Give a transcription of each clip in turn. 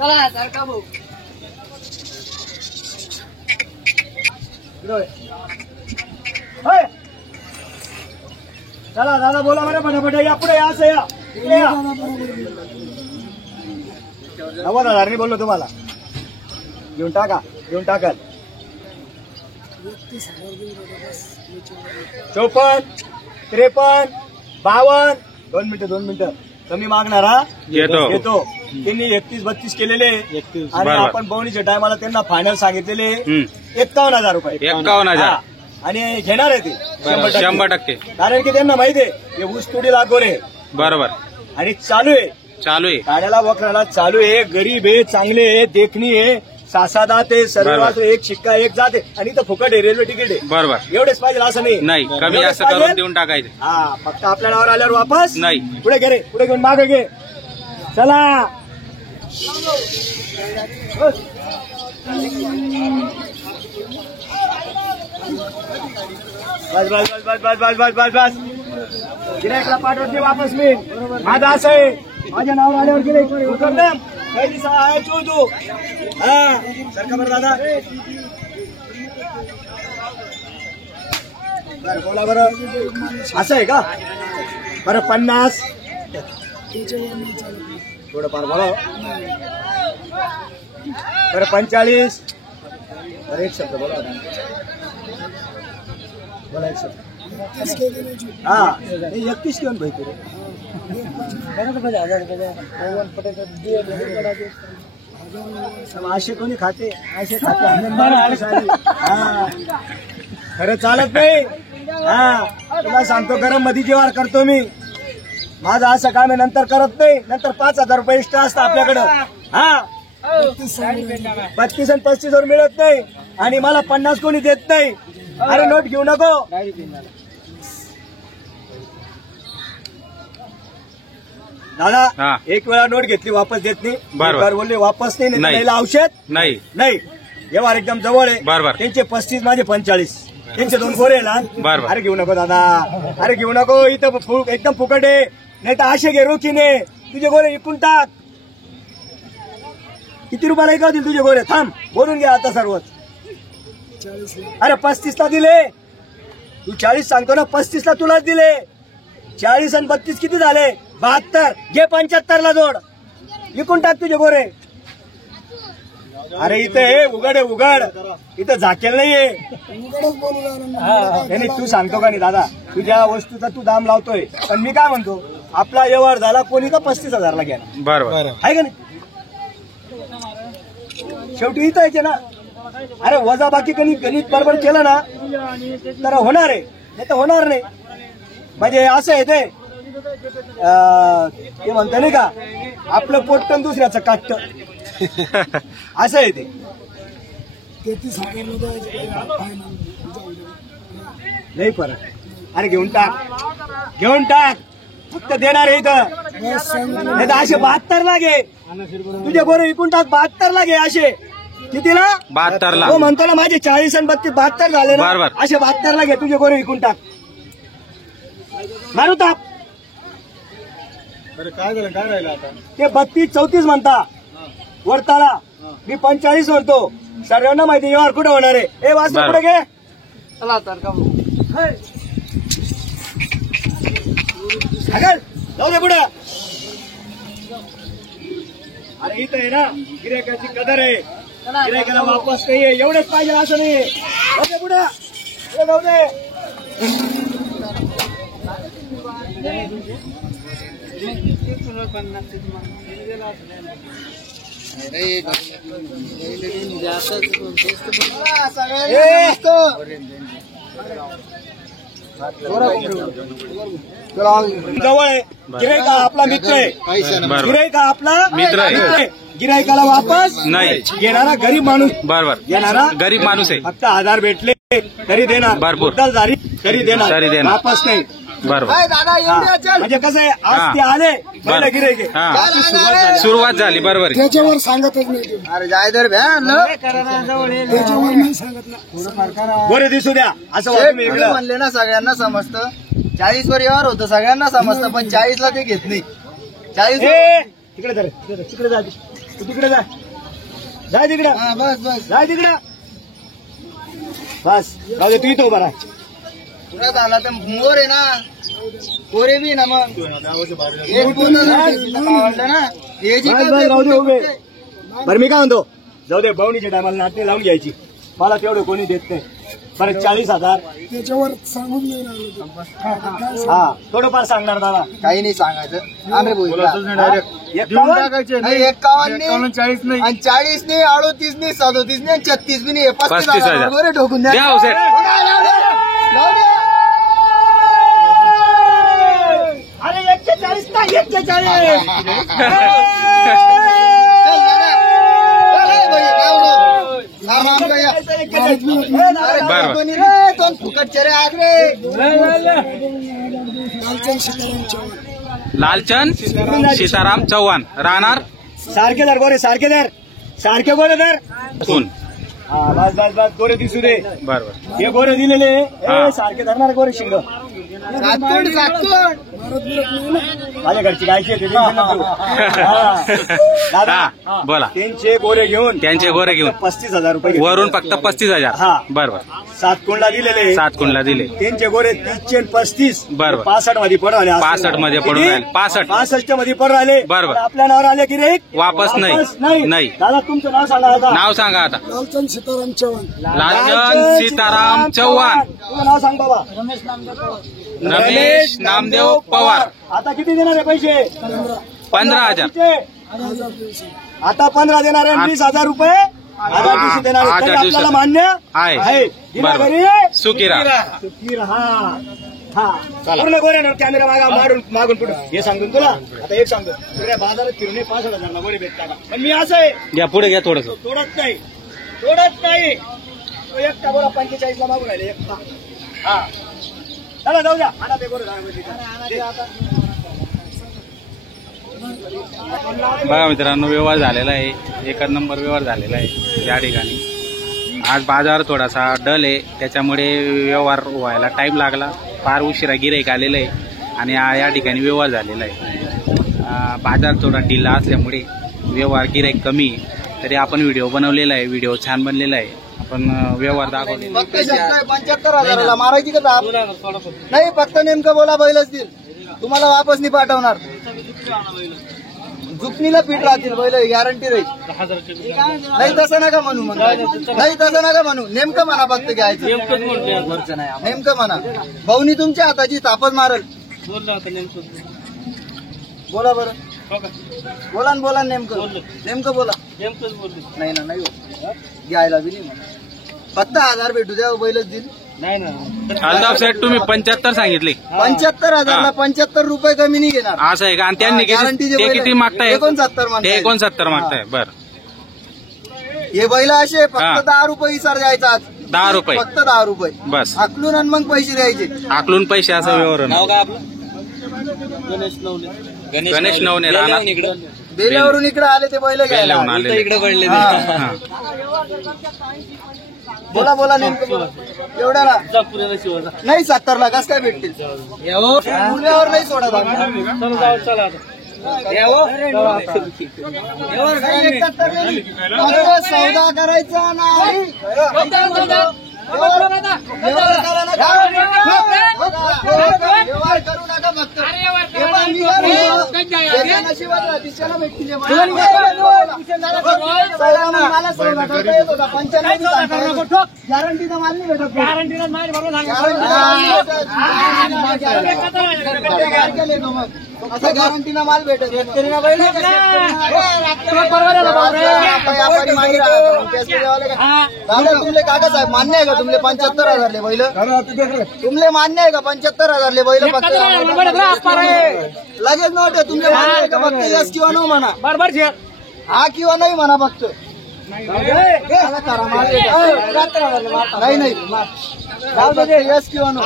चला सारखा भाऊ चला दादा बोला बरं फटाफट या पुढे या असं या 90,000 बोललो तुम्हाला घेऊन टाका घेऊन टाकाल 54 53 52 2 मिनिटं कमी मागणार हा येतो त्यांनी 31-32 केलेले आणि आपण बवणीच्या टायमाला त्यांना फायनल सांगितलेले 51,000 रुपये 51,000 आणि घेणार आहे ते 100%. कारण की त्यांना माहिती आहे हे ऊस तोडी लागोर आहे बरोबर आणि चालू आहे गाड्याला वखराला चालू आहे गरीब आहे चांगले आहे देखणी आहे सासादात आहे सर्वात एक शिक्का एक जात आहे आणि इथं फुकट आहे रेल्वे तिकीट आहे बरोबर एवढेच पाहिजे असं नाही कमी जास्त करून देऊन टाकायचं हा फक्त आपल्या नावावर आल्यावर वापस नाही पुढे घे रे पुढे घेऊन मागे घे चला बस बस बस बस बस बस बस बस बस गिरायकला पाठवते वापस मी माझं असं आहे माझ्या नावावर आल्यावर गिरायक काही दिवसा आहे तू हा सरका बरं दादा बरं बोला बरं असं आहे का बरं 50 थोडंफार बोला बरं 45 बरं एक शब्द बोला बोला एक शब्द हा 31 घेऊन भाई आशे कोणी खाते आशे खाते खरं चालत नाही हा तुला सांगतो गरम मध्ये जेवार करतो मी माझं असं काम आहे नंतर करत नाही नंतर 5,000 रुपये एक्स्ट्रा असतं आपल्याकडं हा 32 आणि 35 वर मिळत नाही आणि मला 50 कोणी देत नाही अरे नोट घेऊ नको दादा एक वेळा नोट घेतली वापस देत नाही बरोबर बोलले वापस नाही औषध नाही व्यवहार एकदम जवळ आहे त्यांचे 35 माझे 45 त्यांचे 2 गोरे लहान अरे घेऊ नको दादा अरे घेऊ नको इथं एकदम फुकट आहे नाही तर असे घे रोखीने तुझे गोरे विकून टाक किती रुपयाला ऐकवतील तुझे गोरे थांब बोलून घ्या आता सर्वच अरे 35ला दिले तू 40 सांगतो ना 35ला तुलाच दिले 40 आणि 32 किती झाले 72 घे 75ला जोड विकून टाक तुझे गोरे अरे इथं हे उघड आहे उघड इथं झाकेल नाहीये नाही तू सांगतो का नाही दादा तुझ्या वस्तूचा तू दाम लावतोय पण मी काय म्हणतो आपला व्यवहार झाला कोणी का 35,000ला घ्या बरोबर आहे का नाही शेवटी इथं यायचे ना अरे वजा बाकी गणित बरोबर केलं ना तर होणार आहे नाही तर होणार नाही म्हणजे असं आहे ते म्हणतं नाही का आपलं पोटटन दुसऱ्याचं काटत असं आहे ते नाही परत अरे घेऊन टाक फक्त देणार आहे इथं नाही तर असे 72 लागे तुझे गोरे विकून टाक 72 लागे असे कितीला 72ला हो म्हणतो ना माझे 40 आणि 32 72 झाले ना असे 72 लागे तुझे गोरे विकून टाक मारू ताप काय झालं काय राहिलं आता ते 32-34 म्हणता वरताला मी 45 म्हणतो सर्वांना माहिती व्यवहार कुठे होणार आहे ए वास पुढे घे चला सारखा भाऊ जाऊ दे पुढे अरे इथं आहे ना गिरायकाची कदर आहे गिरायकाला वापस नाहीये एवढेच पाहिजे असं नाहीये जाऊ दे पुढे जाऊ दे जवळ आहे गिरायका आपला मित्र आहे गिरायका आपला मित्र आहे गिरायकाला वापस नाही घेणारा गरीब माणूस बरोबर घेणारा गरीब माणूस आहे फक्त आधार भेटले तरी देणार भरपूर तरी देणार वापस नाही बरोबर म्हणजे कसं आहे आज ते आले गिरायके सुरुवात झाली बरोबर त्याच्यावर सांगतच नाही अरे जायदर बरे दिसू द्या असं म्हणले ना सगळ्यांना समजतं 40 वर व्यवहार होतं सगळ्यांना समजतं पण 40ला ते घेत नाही 40 तिकडे जा तू तिकडे जा, जाय तिकडे, हा, बस बस जाय तिकडे, बस जाऊ दे, तू इथं उभा राहा. पुरा झाला तर मोर आहे ना, पोरे बी ना मग एक बोलणं आवडलं ना हे जी बस बस राहू दे उभे. बरं मी काय म्हणतो, जाऊ दे, बवणीच्या टायमाला नाटणे लावून घ्यायची, मला तेवढं कोणी देत नाही. बरं 40,000 त्याच्यावर सांगून नाही राहिलं. हा थोडंफार सांगणार दादा. काही नाही सांगायचं आंध्र बोल एकावन्न? 51 40 नाही आणि 40 नाही 38 नाही 37 नाही 36 बी नाही 35,000 बरं ठोकून द्या. द्या हो सेठ. लावू द्या. अरे 140 नाही 140. चल दादा. ए, बाई, लावू नको. हा, मग आमचा या. अरे, बरं. कोणी रे? दोन फुकटचे रे आज रे. लालचंद सीताराम चव्हाण. लालचंद सीताराम चव्हाण राहणार सारखे धर गोरे, सारखे धर, सारखे गोरे धर. कोण? हा बस बस बस, गोरे दिसू दे. बरोबर. हे गोरे दिलेले हा. सारखे धरणार गोरे शिंग. सातोड सातोड. माझ्या घरची गायची आहे, ते tension नको घेऊ. हा. दादा हा बोला. त्यांचे गोरे घेऊन त्यांचे गोरे घेऊन 35,000 रुपये घेतले. वरून फक्त 35,000. हा. बरोबर. 7 कोणला दिलेले, 7 कुणला दिले. त्यांचे गोरे 30 आणि 35. बरोबर. 65 मध्ये पडून राहिले. 65 मध्ये पडून राहिले. 65. मध्ये पडून राहिले. बरोबर. पण आपल्या नावावर आले की रे वापस नाही. नाही. दादा तुमचं नाव सांगा आता. नाव सांगा आता. लालचंद सीताराम चव्हाण. लालचंद सीताराम चव्हाण. तुझं नाव सांग बाबा. रमेश नामदेव पवार. आता किती देणार आहे पैसे? 15,000. आता 15 देणार आहे. 20,000 रुपये आधार दिवशी देणार आहे. 8 तरी आपल्याला दिवसात. मान्य आहे. दिला बरोबर. घरी सुकिरा. सुखीर. हा हा पूर्ण गोरे ना, कॅमेरा मागून पुढे हे सांगून तुला आता एक सांगतो, सगळ्या बाजारात फिरणे 65,000 गोरे भेटतात का? पण मी असं आहे, घ्या पुढे घ्या थोडस. तोडत नाही. तो एकटा गोरा 45 ला मागून राहिले एकटा. हा चला जाऊ द्या. आणा ते गोरे बघा मित्रांनो, व्यवहार झालेला आहे. एकच नंबर व्यवहार झालेला आहे या ठिकाणी. आज बाजार थोडासा डल आहे, त्याच्यामुळे व्यवहार व्हायला टाइम लागला. फार उशिरा गिऱ्हाईक आलेलं आहे आणि या ठिकाणी व्यवहार झालेला आहे. बाजार थोडा ढिला असल्यामुळे व्यवहार गिऱ्हाईक कमी आहे. तरी आपण व्हिडिओ बनवलेला आहे, व्हिडिओ छान बनलेला आहे. आपण व्यवहार दाखवले. फक्त 75,000 मारायची का दाब? नाही, फक्त नेमकं बोला बैलच देईल, तुम्हाला वापस नाही पाठवणार. जुकनीला पीठ राहतील बैल, गॅरंटी राहील. नाही तसं नका म्हणू, मग नाही तसं नका म्हणू. नेमकं म्हणा, फक्त घ्यायचं नेमकं म्हणा. भाऊनी तुमच्या हाताची तापच मारल. बोला बरं, बोला ना, बोला नेमकं बोला. नाही ना, नाही हो. घ्यायला बी नाही म्हणा. फक्त 1000 भेटू द्या, बैलच देईल. अल्ताफ सेठ तुम्ही 75 सांगितले. 75,000ला 75 रुपये कमी नाही घेणार. असं आहे का? आणि त्यांनी गॅरंटीचे ते बैल किती आहे. मागताय? 69 ते मागताय. 69 मागताय. बरं. हे बैल असे हा. फक्त 10 रुपये इसार द्यायचा आज. 10 रुपये फक्त 10 रुपये बस. आकलून आणि मग पैसे द्यायचे. आकलून पैसे असं व्यवहार आहे. गणेश नवने राहणार बेल्यावरून इकडे आले ते बैल घ्यायला. बेल्याहून आलेले. इकडे पडले. हा. बोला नेमकं बोला. एवढ्याला नाही, 70ला कसं काय भेटतील? पुण्यावर नाही सोडा दादा. सौदा करायचा नाही. व्यवहार करू नका फक्त. नशिबात राहतील, त्याला भेटतील. गॅरंटीचा माल नाही भेटत. असं गॅरंटीना माल भेटत. तुमले काका साहेब मान्य आहे का? तुमले 75,000 ले बैल तुमले मान्य आहे का? 75,000 ले बैल फक्त लगेच नव्हते. तुमले मान्य आहे का? फक्त यस किंवा नो म्हणा. हा किंवा नाही म्हणा फक्त. नाही यस किंवा नो.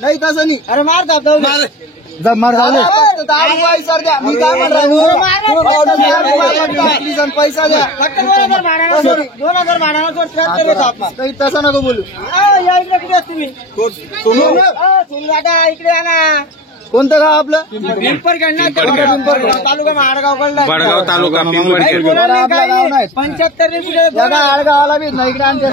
नाही तसं नाही. अरे मार मार 10 रुपये सर द्या. मी काय म्हणतो, पैसा द्या. 2,000 भाडा तसं नको बोलू. तुम्ही इकडे या ना. कोणतं गाव आपलं? पिंपरखेड. तालुका माडगाव बडगाव तालुका पिंपरखेड. आपलं गाव नाही. 75 जगा आडगावाला बी नाही इकडे आमच्या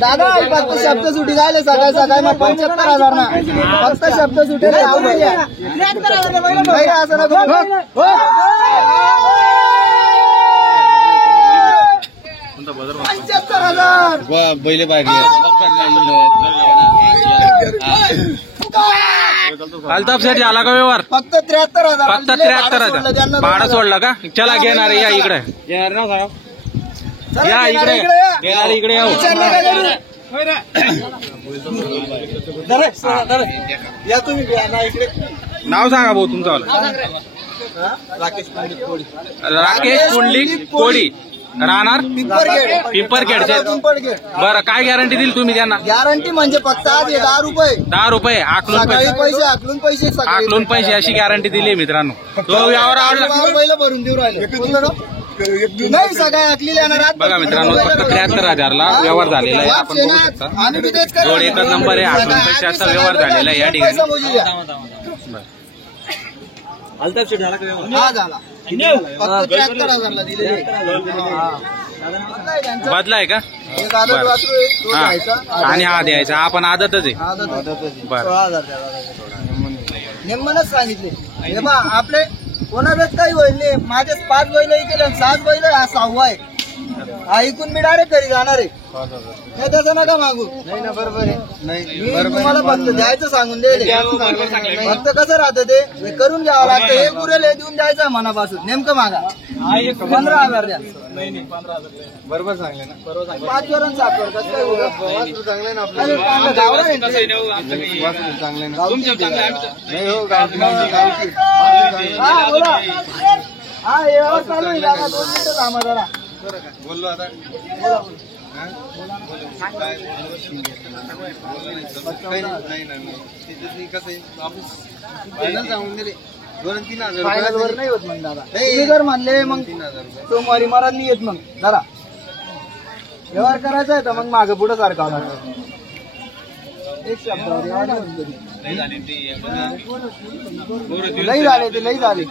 दादा फक्त शब्द सुटी झाले सकाळी सकाळी मग 75,000 ना फक्त शब्द सुटे असं नको. 75,000 बैल अल्ताफ सेठ झाला का व्यवहार? फक्त 73,000 फक्त 73,000 भाडं सोडलं का? चला घेणार या इकडे या इकडे घेणार इकडे येऊ. या तुम्ही इकडे. नाव सांगा भाऊ तुमचं. राकेश पंडित कोळी. राकेश पुंडलिक कोळी राहणार पिंपरखेडचे. बरं काय गॅरंटी दिली तुम्ही त्यांना? गॅरंटी म्हणजे फक्त आज 10 रुपये 10 रुपये आकलून सकाळी पैसे पैसे आकलून पैसे सकाळी आकलून पैसे अशी गॅरंटी दिली मित्रांनो. तो व्यवहार आवडला पहिलं भरून देऊ राहिले नाही सगळ्या आकली जाणार. बघा मित्रांनो फक्त 73,000ला व्यवहार झालेला आहे. आपण बघू शकता आम्ही बी तेच करणार. जोड एकच नंबर आहे. आकलून पैशाचा व्यवहार झालेला आहे या ठिकाणी. हा झाला फक्त 73,000 ला दिलेले. बदला आहे का? एक आदत वासरू आहे, तो हा घ्यायचा. आणि हा द्यायचा. आपण आदतच आहे. आदत बरं. 16,000 नेमनच सांगितले. हे बा आपले कोणालाच काही होईल नाही. माझे 5 बैलही केले 7 बैल हा 6वा आहे. ऐकून मी डायरेक्ट घरी जाणार आहे. नाही तसं नका मागू. नाही ना बरोबर आहे. मी तुम्हाला फक्त द्यायचं सांगून द्यायले. फक्त कसं राहतं ते करून घ्यावं लागतं. हे पुरेल देऊन द्यायचं मनापासून. नेमकं मागा 15,000 द्या. बरोबर सांगले ना. 5 वरून 7 वर कसं काय होईल? चांगले ना अरे, गावरान आहे ते. चांगले ना. नाही हो, हा बोला. हा हे व्यवस्था चालू आहे. जरा 2 मिनिटं थांबा जरा. बोललो आता फायनल वर नाही होत मग दादा. तुम्ही जर म्हणले मग सोमवारी मला नाही येत मग जरा व्यवहार करायचा आहे तर मग मागे पुढे सारखा लागतं. एक शब्दावर एवढं होऊन गेली. लई झाले ते लई झाले.